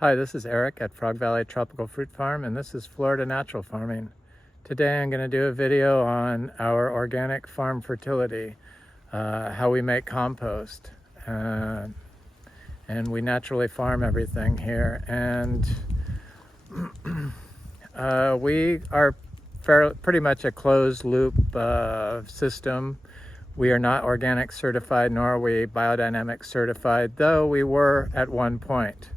Hi, this is Eric at Frog Valley Tropical Fruit Farm, and this is Florida Natural Farming. Today I'm going to do a video on our organic farm fertility, how we make compost. And we naturally farm everything here. And we are pretty much a closed loop system. We are not organic certified, nor are we biodynamic certified, though we were at one point.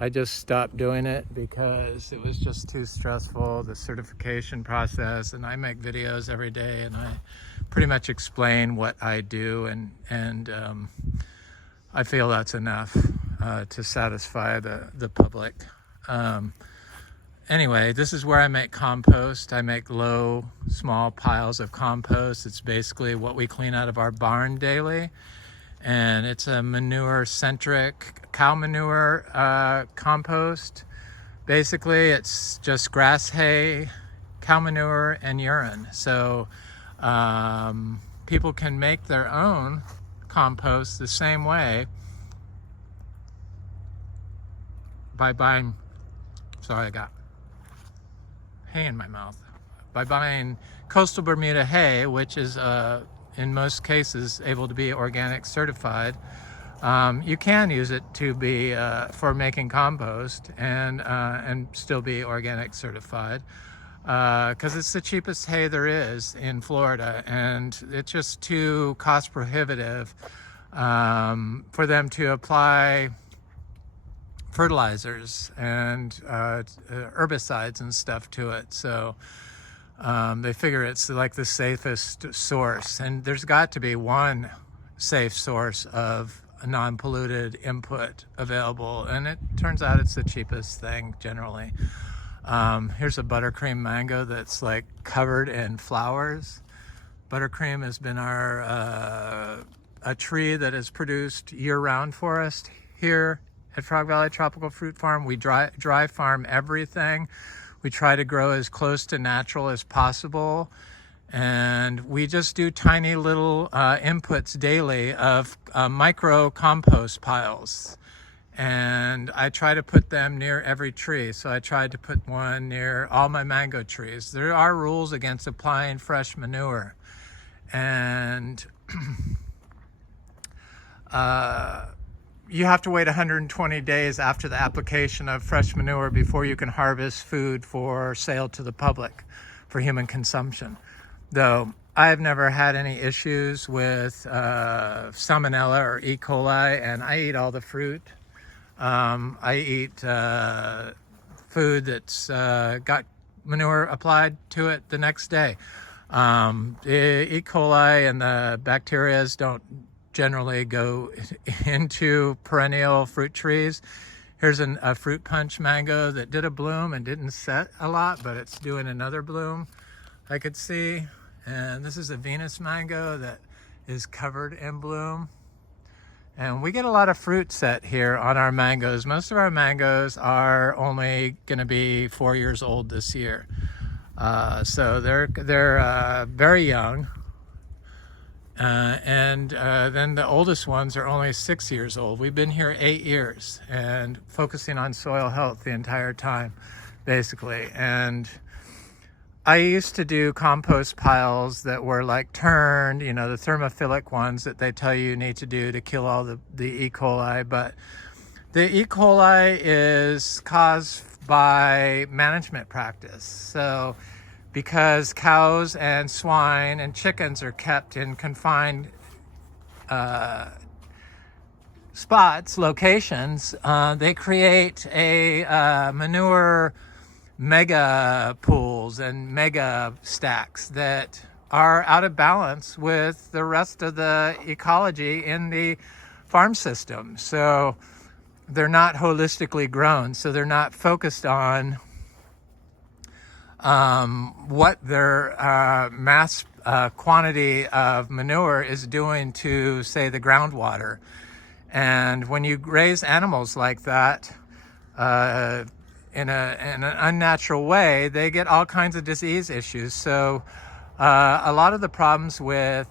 I just stopped doing it because it was just too stressful, the certification process, and I make videos every day and I pretty much explain what I do, and I feel that's enough to satisfy the public. Anyway, this is where I make compost. I make low, small piles of compost. It's basically what we clean out of our barn daily. And it's a manure-centric cow manure compost. Basically, it's just grass, hay, cow manure, and urine. So people can make their own compost the same way by buying, sorry, I got hay in my mouth, by buying coastal Bermuda hay, which is in most cases able to be organic certified. You can use it to be for making compost and still be organic certified, because it's the cheapest hay there is in Florida, and it's just too cost prohibitive for them to apply fertilizers and herbicides and stuff to it. So they figure it's like the safest source, and there's got to be one safe source of a non-polluted input available, and it turns out it's the cheapest thing generally. Here's a buttercream mango that's like covered in flowers. Buttercream has been a tree that has produced year-round for us here at Frog Valley Tropical Fruit Farm. We dry farm everything. We try to grow as close to natural as possible, and we just do tiny little inputs daily of micro compost piles, and I try to put them near every tree. So I tried to put one near all my mango trees. There are rules against applying fresh manure, and you have to wait 120 days after the application of fresh manure before you can harvest food for sale to the public for human consumption. Though I've never had any issues with salmonella or E. coli, and I eat all the fruit. I eat food that's got manure applied to it the next day. The E. coli and the bacterias don't generally go into perennial fruit trees. Here's a fruit punch mango that did a bloom and didn't set a lot, but it's doing another bloom, I could see. And this is a Venus mango that is covered in bloom. And we get a lot of fruit set here on our mangoes. Most of our mangoes are only going to be 4 years old this year. So they're very young. And then the oldest ones are only 6 years old. We've been here 8 years and focusing on soil health the entire time, basically. And I used to do compost piles that were like turned, you know, the thermophilic ones that they tell you need to do to kill all the E. coli. But the E. coli is caused by management practice. So because cows and swine and chickens are kept in confined spots, locations, they create a manure mega pools and mega stacks that are out of balance with the rest of the ecology in the farm system. So they're not holistically grown, so they're not focused on what their mass quantity of manure is doing to, say, the groundwater. And when you raise animals like that in an unnatural way, they get all kinds of disease issues. So a lot of the problems with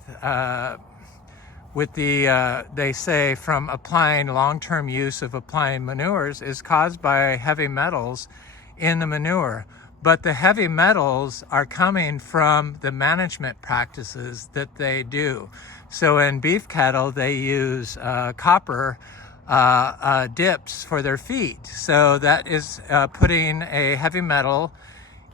with the, they say from applying long-term use of applying manures is caused by heavy metals in the manure. But the heavy metals are coming from the management practices that they do. So in beef cattle, they use copper dips for their feet. So that is putting a heavy metal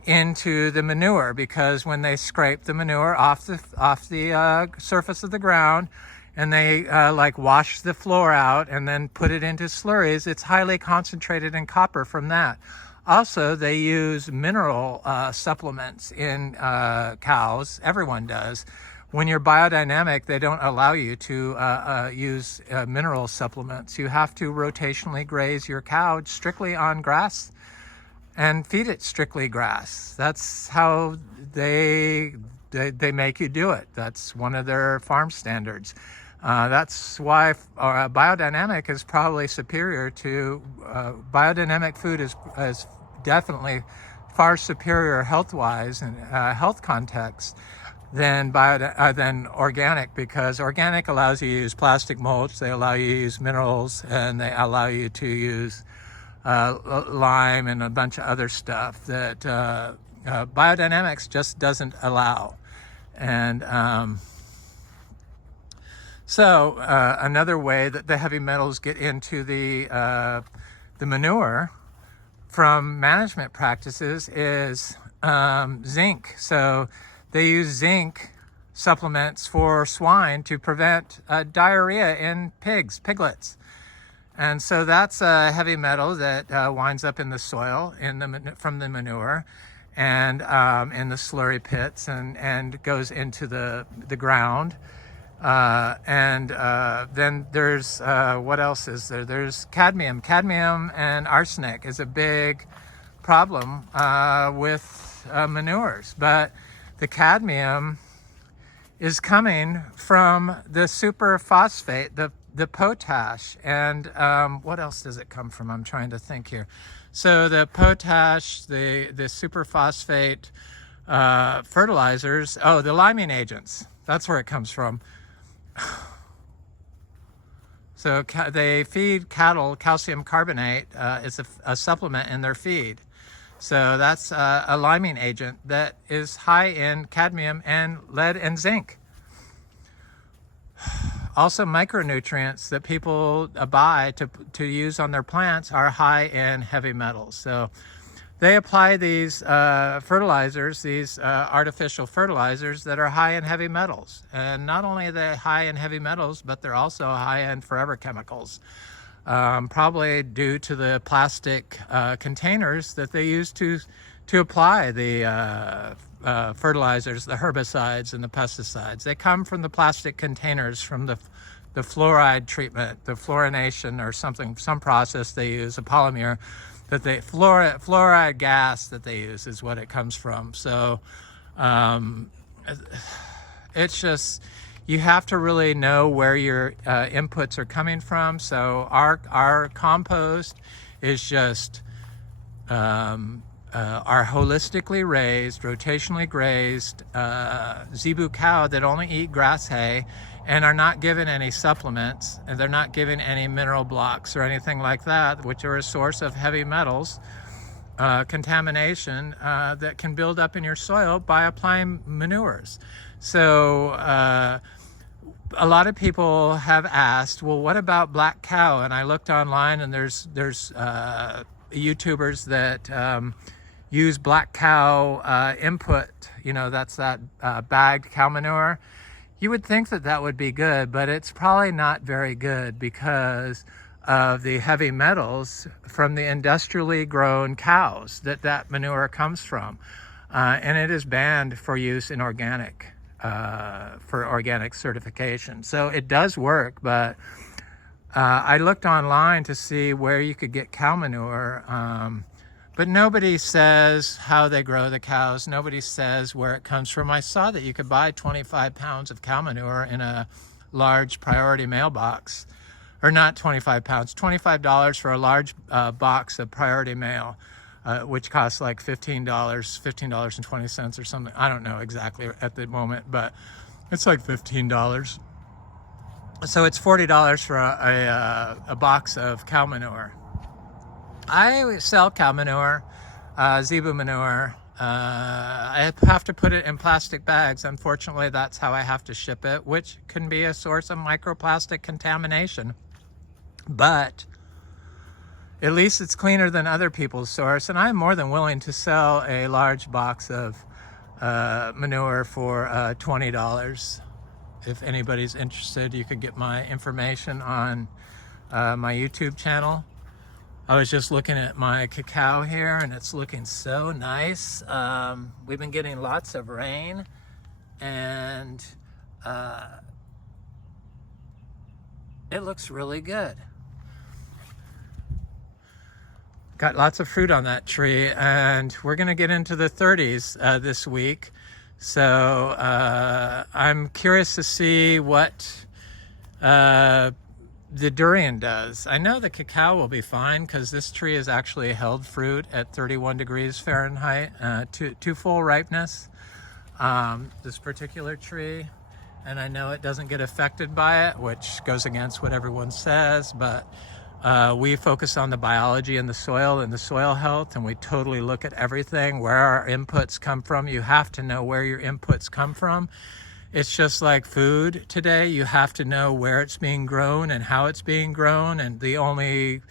into the manure, because when they scrape the manure off the surface of the ground and they like wash the floor out and then put it into slurries, it's highly concentrated in copper from that. Also, they use mineral supplements in cows. Everyone does. When you're biodynamic, they don't allow you to use mineral supplements. You have to rotationally graze your cow strictly on grass and feed it strictly grass. That's how they make you do it. That's one of their farm standards. That's why biodynamic is probably superior to biodynamic food is definitely far superior health-wise and health context than organic, because organic allows you to use plastic mulch, they allow you to use minerals, and they allow you to use lime and a bunch of other stuff that biodynamics just doesn't allow. And so another way that the heavy metals get into the manure from management practices is zinc. So they use zinc supplements for swine to prevent diarrhea in piglets. And so that's a heavy metal that winds up in the soil from the manure and in the slurry pits and goes into the ground. Then there's, what else is there? There's cadmium. Cadmium and arsenic is a big problem with manures. But the cadmium is coming from the superphosphate, the potash. And what else does it come from? I'm trying to think here. So the potash, the superphosphate fertilizers, the liming agents, that's where it comes from. So they feed cattle calcium carbonate. It's a supplement in their feed. So that's a liming agent that is high in cadmium and lead and zinc. Also, micronutrients that people buy to use on their plants are high in heavy metals. So they apply these fertilizers, these artificial fertilizers that are high in heavy metals. And not only are they high in heavy metals, but they're also high in forever chemicals. Probably due to the plastic containers that they use to apply the fertilizers, the herbicides and the pesticides. They come from the plastic containers from the fluoride treatment, the fluorination or some process they use, a polymer that fluoride gas that they use is what it comes from. So it's just, you have to really know where your inputs are coming from. So our compost is just our holistically raised, rotationally grazed zebu cow that only eat grass hay and are not given any supplements, and they're not given any mineral blocks or anything like that, which are a source of heavy metals contamination that can build up in your soil by applying manures. So a lot of people have asked, well, what about black cow? And I looked online, and there's YouTubers that use black cow input. That's that bagged cow manure. You would think that would be good, but it's probably not very good because of the heavy metals from the industrially grown cows that manure comes from. And it is banned for use in organic, for organic certification. So it does work, but I looked online to see where you could get cow manure, but nobody says how they grow the cows. Nobody says where it comes from. I saw that you could buy 25 pounds of cow manure in a large priority mailbox, or not 25 pounds, $25 for a large box of priority mail, which costs like $15.20 or something. I don't know exactly at the moment, but it's like $15. So it's $40 for a box of cow manure. I sell cow manure, zebu manure. I have to put it in plastic bags. Unfortunately, that's how I have to ship it, which can be a source of microplastic contamination. But at least it's cleaner than other people's source, and I'm more than willing to sell a large box of manure for $20. If anybody's interested, you could get my information on my YouTube channel. I was just looking at my cacao here, and it's looking so nice. We've been getting lots of rain, and it looks really good. Got lots of fruit on that tree, and we're gonna get into the 30s this week. So I'm curious to see what the durian does. I know the cacao will be fine because this tree has actually held fruit at 31 degrees Fahrenheit to full ripeness, this particular tree. And I know it doesn't get affected by it, which goes against what everyone says, but we focus on the biology in the soil and the soil health, and we totally look at everything, where our inputs come from. You have to know where your inputs come from. It's just like food today. You have to know where it's being grown and how it's being grown, and the only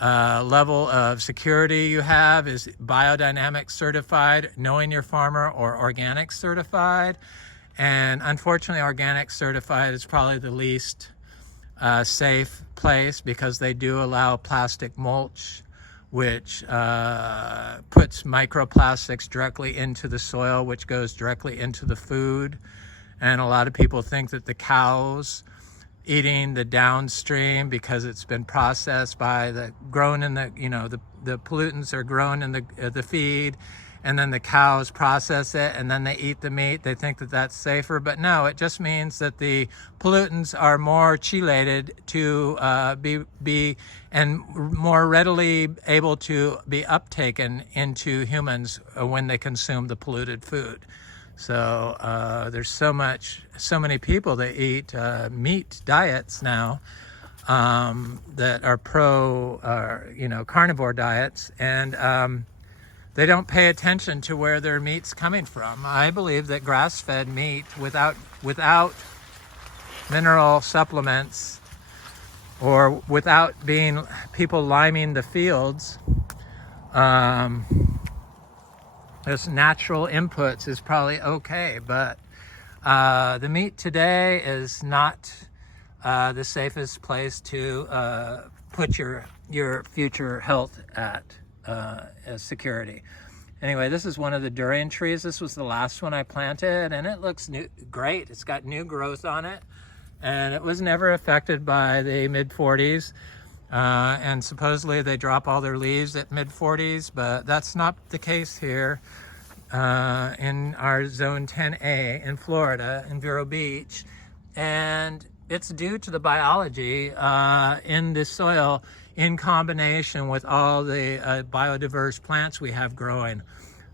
level of security you have is biodynamic certified, knowing your farmer, or organic certified. And unfortunately, organic certified is probably the least safe place, because they do allow plastic mulch, which puts microplastics directly into the soil, which goes directly into the food. And a lot of people think that the cows eating the downstream, because it's been processed by grown in the, the pollutants are grown in the feed, and then the cows process it, and then they eat the meat. They think that that's safer, but no, it just means that the pollutants are more chelated to be and more readily able to be uptaken into humans when they consume the polluted food. So there's so many people that eat meat diets now that are carnivore diets, and they don't pay attention to where their meat's coming from. I believe that grass-fed meat without mineral supplements, or without people liming the fields, there's natural inputs, is probably okay. But the meat today is not the safest place to put your future health at as security. Anyway, this is one of the durian trees. This was the last one I planted, and it looks great. It's got new growth on it, and it was never affected by the mid-40s. And supposedly they drop all their leaves at mid-40s, but that's not the case here in our Zone 10A in Florida, in Vero Beach. And it's due to the biology in the soil, in combination with all the biodiverse plants we have growing.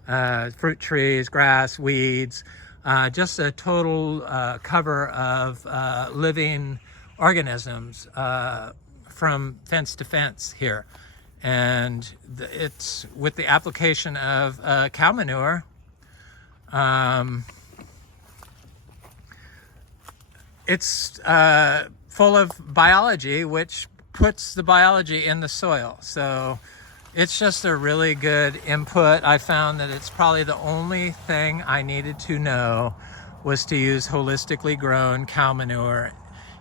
Fruit trees, grass, weeds, just a total cover of living organisms from fence to fence here. And it's with the application of cow manure, it's full of biology, which puts the biology in the soil. So it's just a really good input. I found that it's probably the only thing I needed to know was to use holistically grown cow manure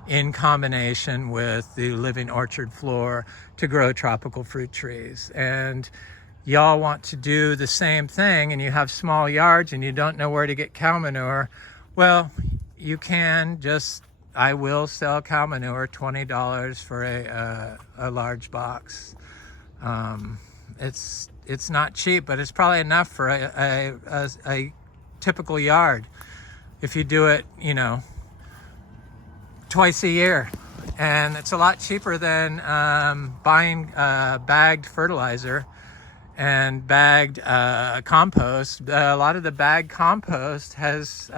in combination with the living orchard floor to grow tropical fruit trees. And y'all want to do the same thing, and you have small yards and you don't know where to get cow manure. Well, you can just, I will sell cow manure, $20 for a large box. It's not cheap, but it's probably enough for a typical yard if you do it, twice a year. And it's a lot cheaper than buying bagged fertilizer and bagged compost. A lot of the bagged compost has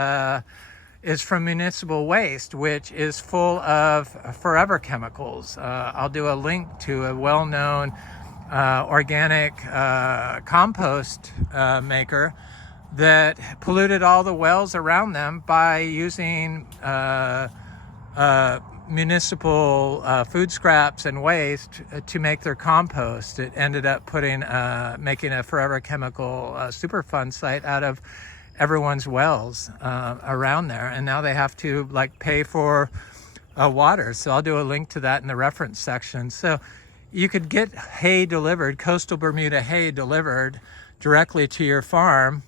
is from municipal waste, which is full of forever chemicals. I'll do a link to a well-known organic compost maker that polluted all the wells around them by using municipal food scraps and waste to make their compost. It ended up making a forever chemical Superfund site out of everyone's wells around there, and now they have to pay for water. So I'll do a link to that in the reference section. So you could get hay delivered, coastal Bermuda hay delivered directly to your farm,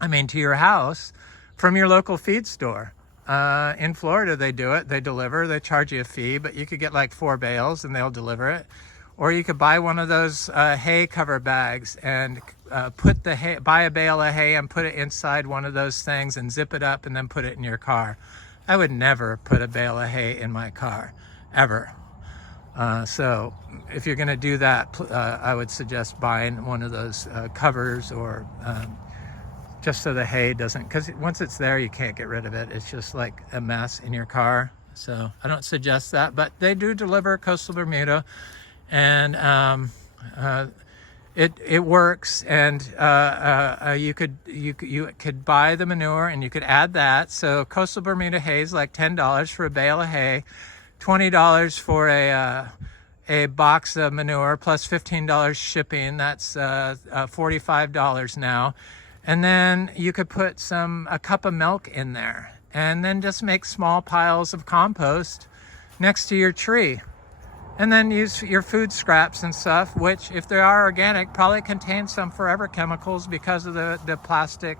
to your house, from your local feed store. In Florida, they do it. They deliver. They charge you a fee, but you could get 4 bales and they'll deliver it. Or you could buy one of those hay cover bags and buy a bale of hay and put it inside one of those things and zip it up and then put it in your car. I would never put a bale of hay in my car, ever. So if you're going to do that, I would suggest buying one of those covers, or just so the hay doesn't, because once it's there, you can't get rid of it. It's just like a mess in your car. So I don't suggest that, but they do deliver coastal Bermuda, and it works. And you could buy the manure and you could add that. So coastal Bermuda hay is like $10 for a bale of hay, $20 for a box of manure, plus $15 shipping. That's $45 now. And then you could put a cup of milk in there, and then just make small piles of compost next to your tree. And then use your food scraps and stuff, which, if they are organic, probably contain some forever chemicals because of the plastic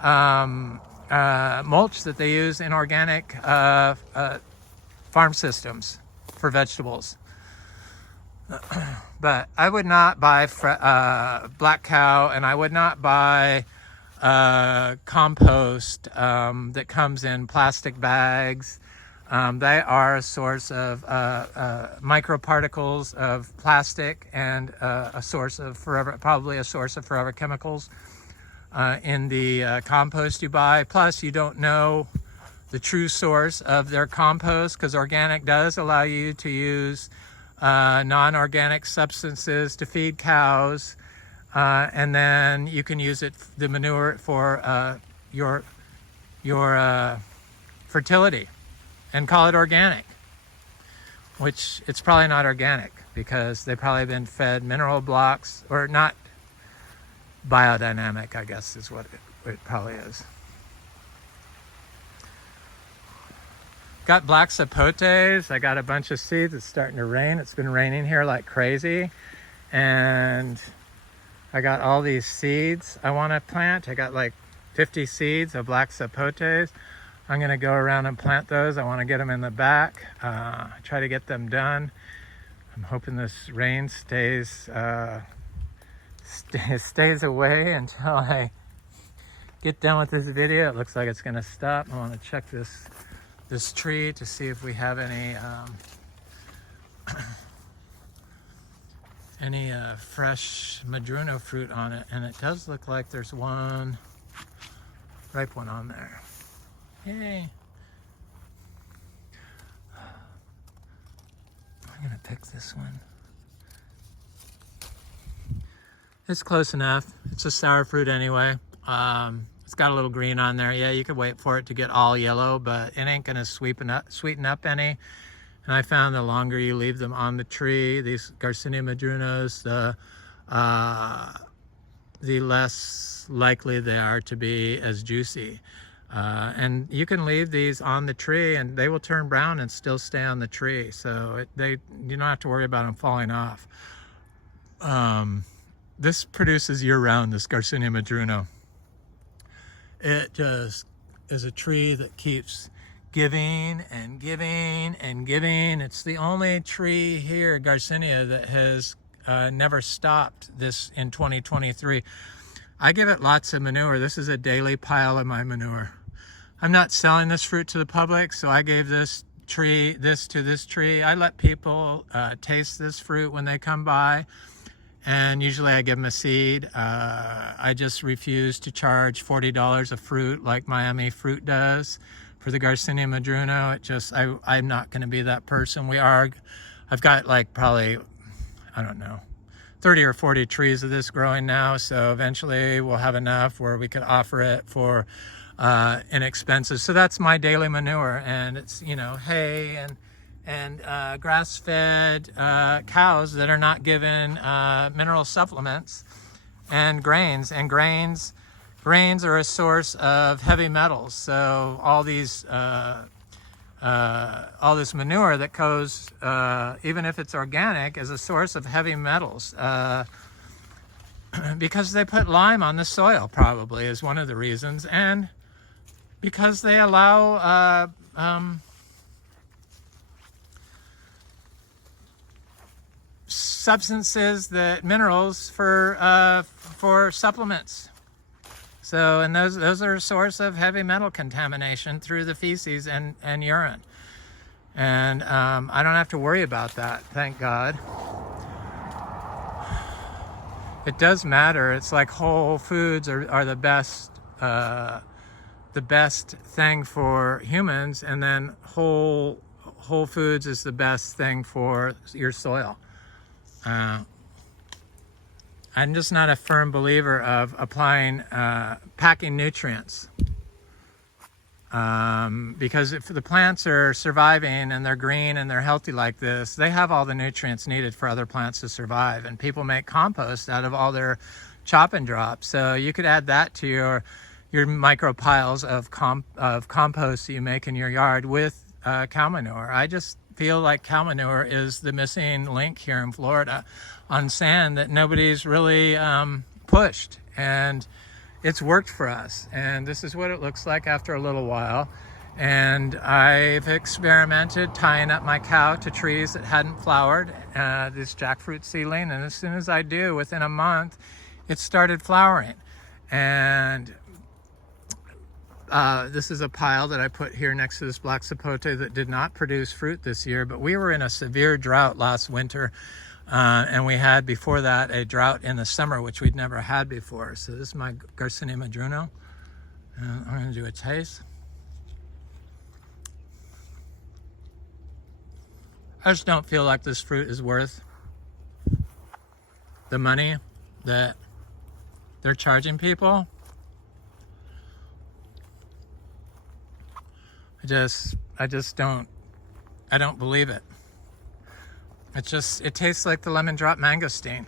mulch that they use in organic farm systems for vegetables. But I would not buy Black Cow, and I would not buy compost that comes in plastic bags. They are a source of microparticles of plastic, and probably a source of forever chemicals in the compost you buy. Plus, you don't know the true source of their compost, because organic does allow you to use non-organic substances to feed cows, and then you can use the manure for your fertility and call it organic, which it's probably not organic, because they've probably been fed mineral blocks, or not biodynamic, I guess is what it probably is. Got black sapotes. I got a bunch of seeds. It's starting to rain. It's been raining here like crazy. And I got all these seeds I want to plant. I got 50 seeds of black sapotes. I'm going to go around and plant those. I want to get them in the back. Try to get them done. I'm hoping this rain stays away until I get done with this video. It looks like it's going to stop. I want to check this tree to see if we have any fresh madruno fruit on it, and it does look like there's one ripe one on there. Yay! I'm gonna pick this one. It's close enough. It's a sour fruit anyway. It's got a little green on there. Yeah, you could wait for it to get all yellow, but it ain't gonna sweeten up any. And I found the longer you leave them on the tree, these Garcinia madrunos, the less likely they are to be as juicy. And you can leave these on the tree and they will turn brown and still stay on the tree. So you don't have to worry about them falling off. This produces year-round, this Garcinia madruno. It just is a tree that keeps giving and giving and giving. It's the only tree here, Garcinia, that has never stopped this in 2023. I give it lots of manure. This is a daily pile of my manure. I'm not selling this fruit to the public, so I gave this to this tree. I let people taste this fruit when they come by, and usually I give them a seed. I just refuse to charge $40 a fruit like Miami Fruit does for the Garcinia madruno. I'm not going to be that person. I've got like probably, I don't know, 30 or 40 trees of this growing now, so eventually we'll have enough where we could offer it for inexpensive. So that's my daily manure, and it's, you know, hay and grass-fed cows that are not given mineral supplements, and grains. And grains are a source of heavy metals. So all this manure that goes, even if it's organic, is a source of heavy metals. Because they put lime on the soil, probably, is one of the reasons. And because they allow substances, minerals for supplements. So, and those are a source of heavy metal contamination through the feces and urine. And I don't have to worry about that, thank God. It does matter. It's like whole foods are the best thing for humans, and then whole foods is the best thing for your soil. I'm just not a firm believer of packing nutrients. Because if the plants are surviving and they're green and they're healthy like this, they have all the nutrients needed for other plants to survive. And people make compost out of all their chop and drop. So you could add that to your micro piles of compost that you make in your yard with cow manure. I just feel like cow manure is the missing link here in Florida on sand that nobody's really pushed, and it's worked for us. And this is what it looks like after a little while. And I've experimented tying up my cow to trees that hadn't flowered, this jackfruit seedling, and as soon as I do, within a month, it started flowering. And this is a pile that I put here next to this black sapote that did not produce fruit this year, but we were in a severe drought last winter, and we had before that a drought in the summer, which we'd never had before. So this is my Garcinia madruno, and I'm going to do a taste. I just don't feel like this fruit is worth the money that they're charging people. I don't believe it. It tastes like the lemon drop mangosteen.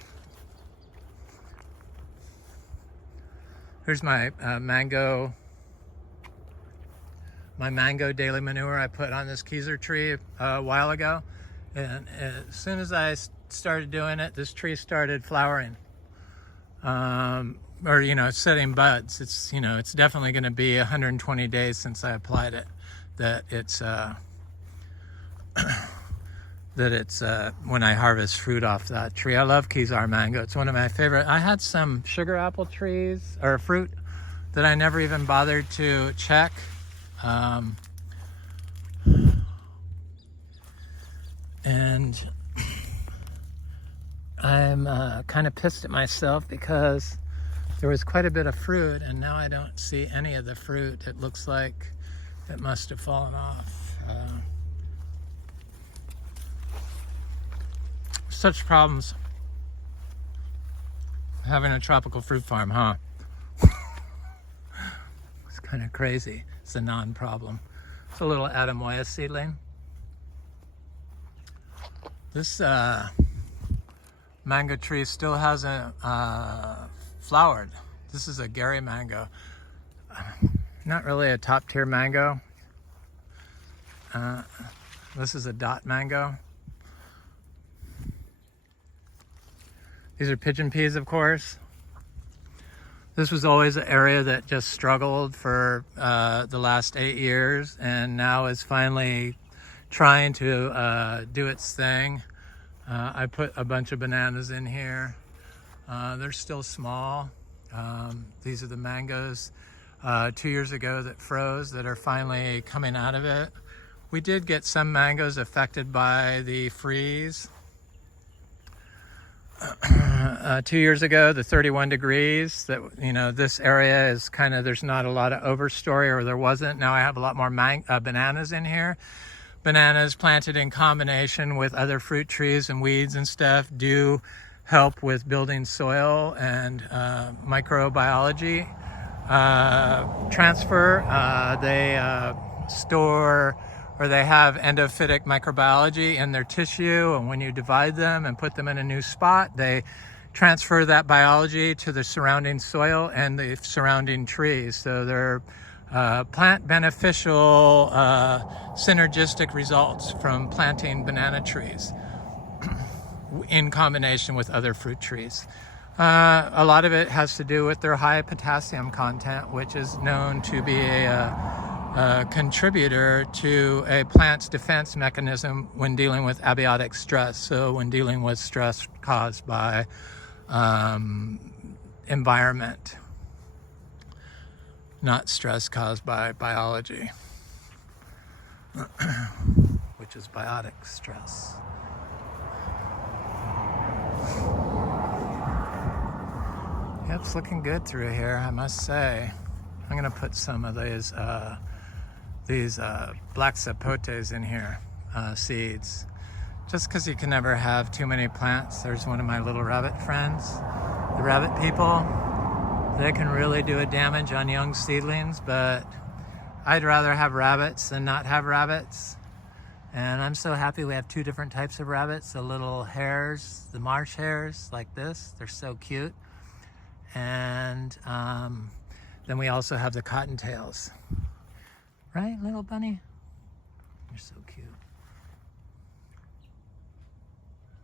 Here's my mango daily manure I put on this Keyser tree a while ago. And as soon as I started doing it, this tree started flowering. Or, you know, setting buds. It's, you know, it's definitely going to be 120 days since I applied it. That it's when I harvest fruit off that tree. I love Keyser mango. It's one of my favorite. I had some sugar apple trees or fruit that I never even bothered to check. And I'm kind of pissed at myself because there was quite a bit of fruit, and now I don't see any of the fruit. It looks like it must have fallen off. Such problems having a tropical fruit farm, huh? It's kind of crazy. It's a non-problem. It's a little Adamoya seedling. This mango tree still hasn't flowered. This is a Gary mango. Not really a top tier mango. This is a dot mango. These are pigeon peas, of course. This was always an area that just struggled for the last 8 years, and now is finally trying to do its thing. I put a bunch of bananas in here. They're still small. These are the mangoes 2 years ago that froze that are finally coming out of it. We did get some mangoes affected by the freeze. 2 years ago, the 31 degrees, that, you know, this area is kind of, there's not a lot of overstory, or there wasn't. Now I have a lot more bananas in here. Bananas planted in combination with other fruit trees and weeds and stuff do help with building soil and microbiology transfer. They store, or they have endophytic microbiology in their tissue, and when you divide them and put them in a new spot, they transfer that biology to the surrounding soil and the surrounding trees. So they're plant beneficial synergistic results from planting banana trees in combination with other fruit trees. A lot of it has to do with their high potassium content, which is known to be a contributor to a plant's defense mechanism when dealing with abiotic stress. So when dealing with stress caused by environment, not stress caused by biology, which is biotic stress. Yep, it's looking good through here, I must say. I'm gonna put some of these black sapotes in here, seeds, just because you can never have too many plants. There's one of my little rabbit friends, the rabbit people. They can really do a damage on young seedlings, but I'd rather have rabbits than not have rabbits. And I'm so happy we have two different types of rabbits, the little hares, the marsh hares like this. They're so cute. And then we also have the cottontails. Right, little bunny? You're so cute.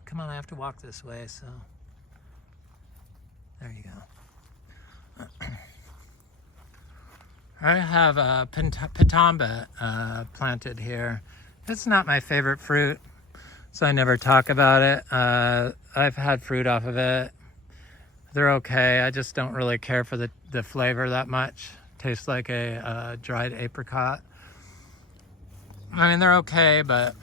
Come on, I have to walk this way, so there you go. I have a pitamba planted here. It's not my favorite fruit, so I never talk about it. I've had fruit off of it. They're okay. I just don't really care for the flavor that much. Tastes like a dried apricot. I mean, they're okay, but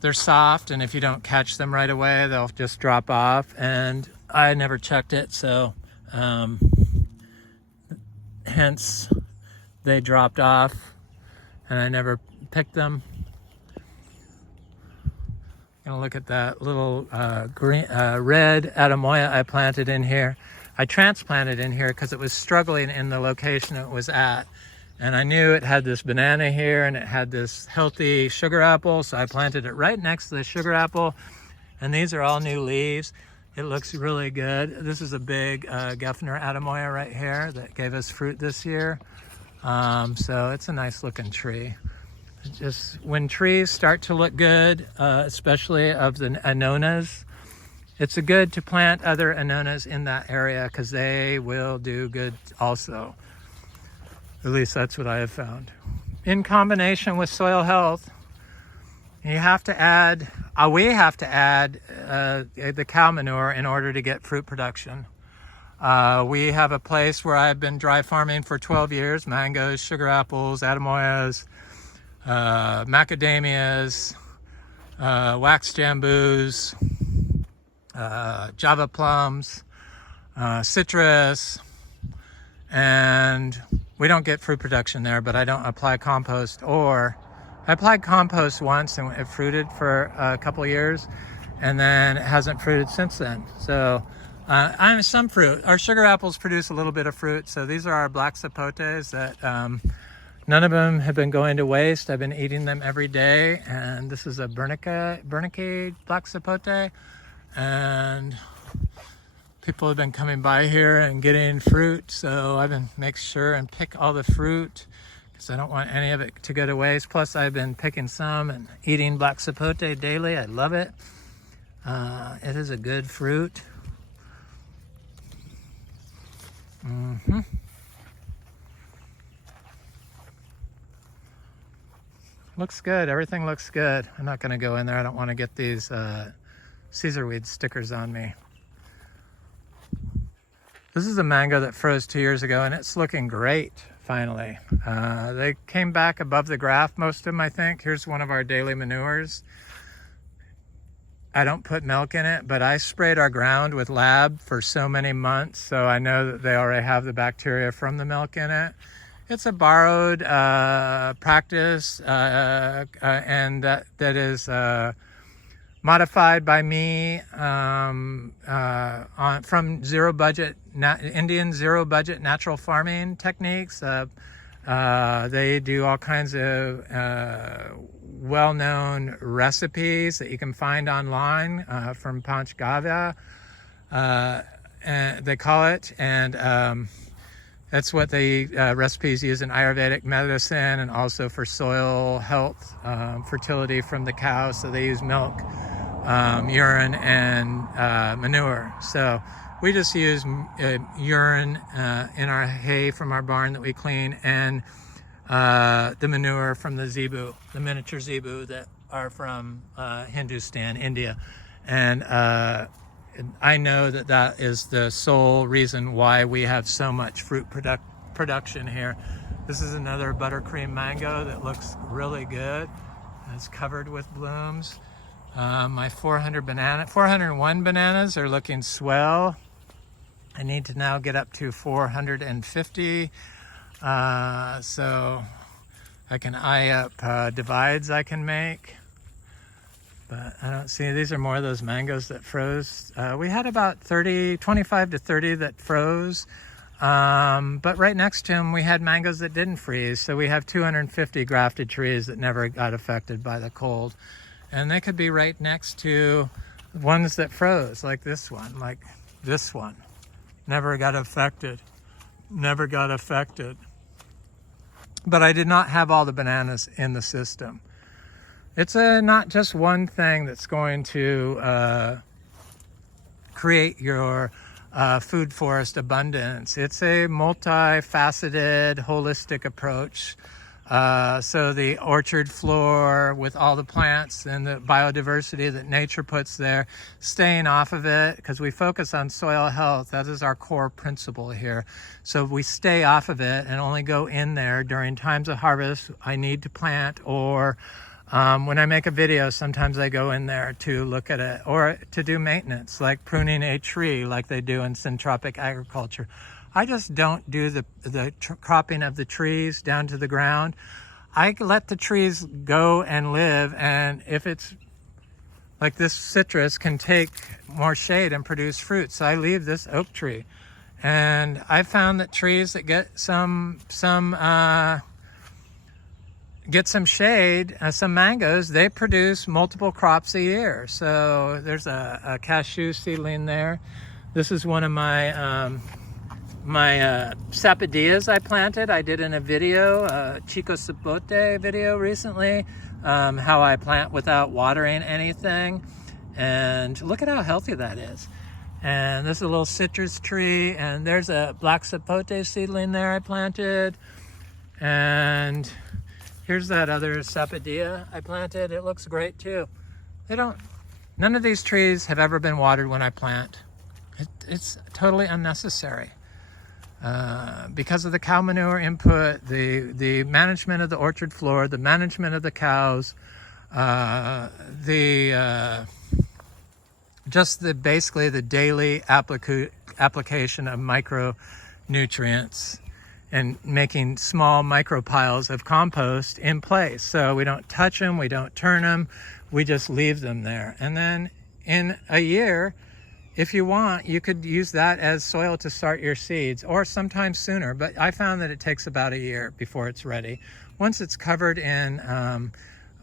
they're soft, and if you don't catch them right away, they'll just drop off. And I never checked it, so hence they dropped off, and I never picked them. Gonna look at that little green, red Adamoya I planted in here. I transplanted in here because it was struggling in the location it was at. And I knew it had this banana here and it had this healthy sugar apple, so I planted it right next to the sugar apple. And these are all new leaves. It looks really good. This is a big Geffner Adamoya right here that gave us fruit this year. So it's a nice looking tree. Just when trees start to look good, especially of the annonas, it's good to plant other annonas in that area because they will do good also. At least that's what I have found. In combination with soil health, you have to add, we have to add the cow manure in order to get fruit production. We have a place where I've been dry farming for 12 years, mangoes, sugar apples, Adamoyas, macadamias, wax jambus, Java plums, citrus, and we don't get fruit production there, but I don't apply compost. Or I applied compost once and it fruited for a couple years, and then it hasn't fruited since then. So I'm some fruit. Our sugar apples produce a little bit of fruit. So these are our black sapotes that none of them have been going to waste. I've been eating them every day. And this is a Bernicade black sapote. And people have been coming by here and getting fruit. So I've been make sure and pick all the fruit because I don't want any of it to go to waste. Plus I've been picking some and eating black sapote daily. I love it. It is a good fruit. Looks good. Everything looks good. I'm not going to go in there. I don't want to get these Caesar weed stickers on me. This is a mango that froze 2 years ago, and it's looking great, finally. They came back above the graph, most of them, I think. Here's one of our daily manures. I don't put milk in it, but I sprayed our ground with lab for so many months, so I know that they already have the bacteria from the milk in it. It's a borrowed practice, and that is modified by me from Indian zero budget natural farming techniques. They do all kinds of well-known recipes that you can find online from Panchgavya, and they call it, and that's what they recipes use in Ayurvedic medicine and also for soil health, fertility from the cow. So they use milk, urine, and manure. So we just use urine in our hay from our barn that we clean, and the manure from the zebu, the miniature zebu that are from Hindustan, India. And I know that that is the sole reason why we have so much fruit production here. This is another buttercream mango that looks really good. It's covered with blooms. My 401 bananas are looking swell. I need to now get up to 450. So I can eye up divides I can make. But I don't see, these are more of those mangoes that froze. We had about 25 to 30 that froze. But right next to them, we had mangoes that didn't freeze. So we have 250 grafted trees that never got affected by the cold. And they could be right next to ones that froze, like this one, Never got affected. Never got affected. But I did not have all the bananas in the system. It's not just one thing that's going to create your food forest abundance. It's a multifaceted, holistic approach. So the orchard floor with all the plants and the biodiversity that nature puts there, staying off of it, because we focus on soil health. That is our core principle here. So we stay off of it and only go in there during times of harvest. I need to plant, or when I make a video, sometimes I go in there to look at it, or to do maintenance, like pruning a tree like they do in syntropic agriculture. I just don't do the cropping of the trees down to the ground. I let the trees go and live, and if it's like this citrus can take more shade and produce fruit, so I leave this oak tree. And I found that trees that get some shade, some mangoes, they produce multiple crops a year. So there's a cashew seedling there. This is one of my sapodillas I planted. I did in a video, Chico Sapote video recently, how I plant without watering anything. And look at how healthy that is. And this is a little citrus tree, and there's a black sapote seedling there I planted. And here's that other sapodilla I planted. It looks great too. None of these trees have ever been watered when I plant. It's totally unnecessary. Because of the cow manure input, the management of the orchard floor, the management of the cows, basically the daily application of micronutrients and making small micro piles of compost in place. So we don't touch them, we don't turn them, we just leave them there. And then in a year, if you want, you could use that as soil to start your seeds, or sometimes sooner, but I found that it takes about a year before it's ready. Once it's covered in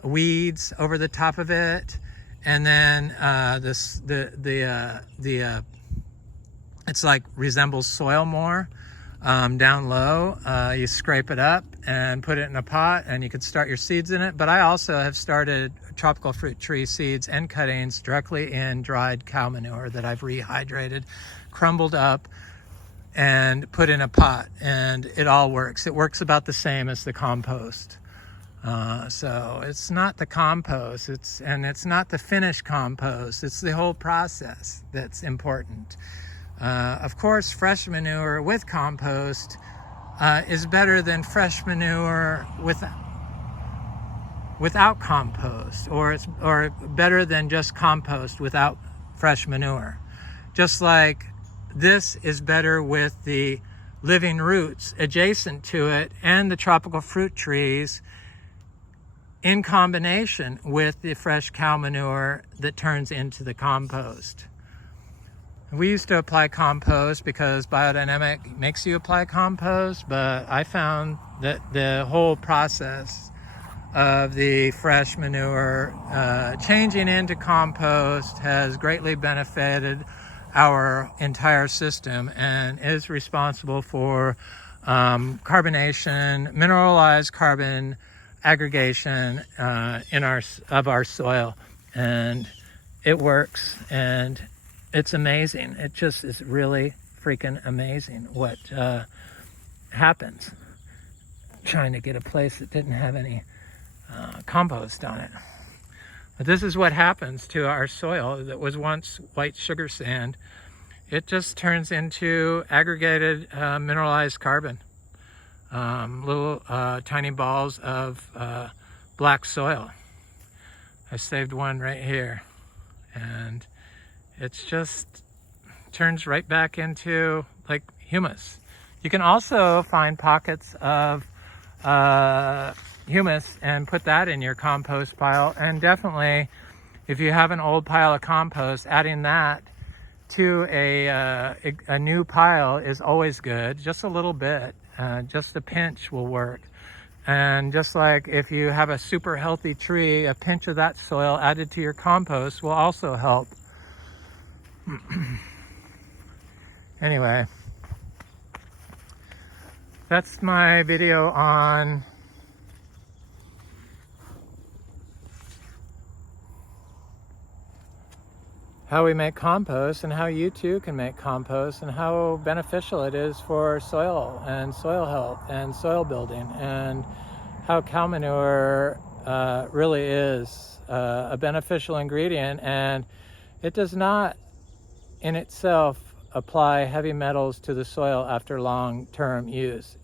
weeds over the top of it, and then it's like resembles soil more down low. You scrape it up and put it in a pot, and you could start your seeds in it. But I also have started tropical fruit tree seeds and cuttings directly in dried cow manure that I've rehydrated, crumbled up, and put in a pot, and it all works. It works about the same as the compost. So it's not the compost, it's not the finished compost, it's the whole process that's important. Of course, fresh manure with compost is better than fresh manure without compost, or better than just compost without fresh manure. Just like this is better with the living roots adjacent to it and the tropical fruit trees in combination with the fresh cow manure that turns into the compost. We used to apply compost because biodynamic makes you apply compost, but I found that the whole process of the fresh manure changing into compost has greatly benefited our entire system and is responsible for carbonation, mineralized carbon aggregation of our soil, and it works, and it's amazing. It just is really freaking amazing what happens. Trying to get a place that didn't have any compost on it. But this is what happens to our soil that was once white sugar sand. It just turns into aggregated mineralized carbon. Little tiny balls of black soil. I saved one right here, and it's just turns right back into like humus. You can also find pockets of humus and put that in your compost pile, and definitely if you have an old pile of compost, adding that to a new pile is always good. Just a little bit, just a pinch will work. And just like if you have a super healthy tree, a pinch of that soil added to your compost will also help. Anyway, that's my video on how we make compost, and how you too can make compost, and how beneficial it is for soil and soil health and soil building, and how cow manure really is a beneficial ingredient, and it does not in itself apply heavy metals to the soil after long-term use.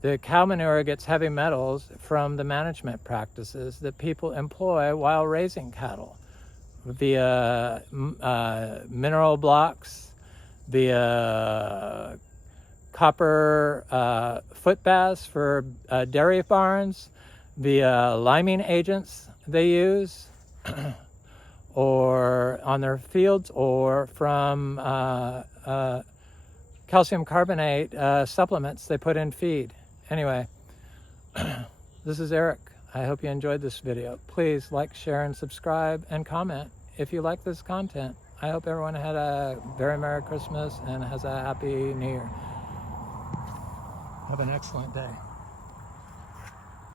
The cow manure gets heavy metals from the management practices that people employ while raising cattle, via mineral blocks, via copper foot baths for dairy barns, via liming agents they use, or on their fields, or from calcium carbonate supplements they put in feed. Anyway, this is Eric. I hope you enjoyed this video. Please like, share, and subscribe, and comment if you like this content. I hope everyone had a very Merry Christmas and has a Happy New Year. Have an excellent day.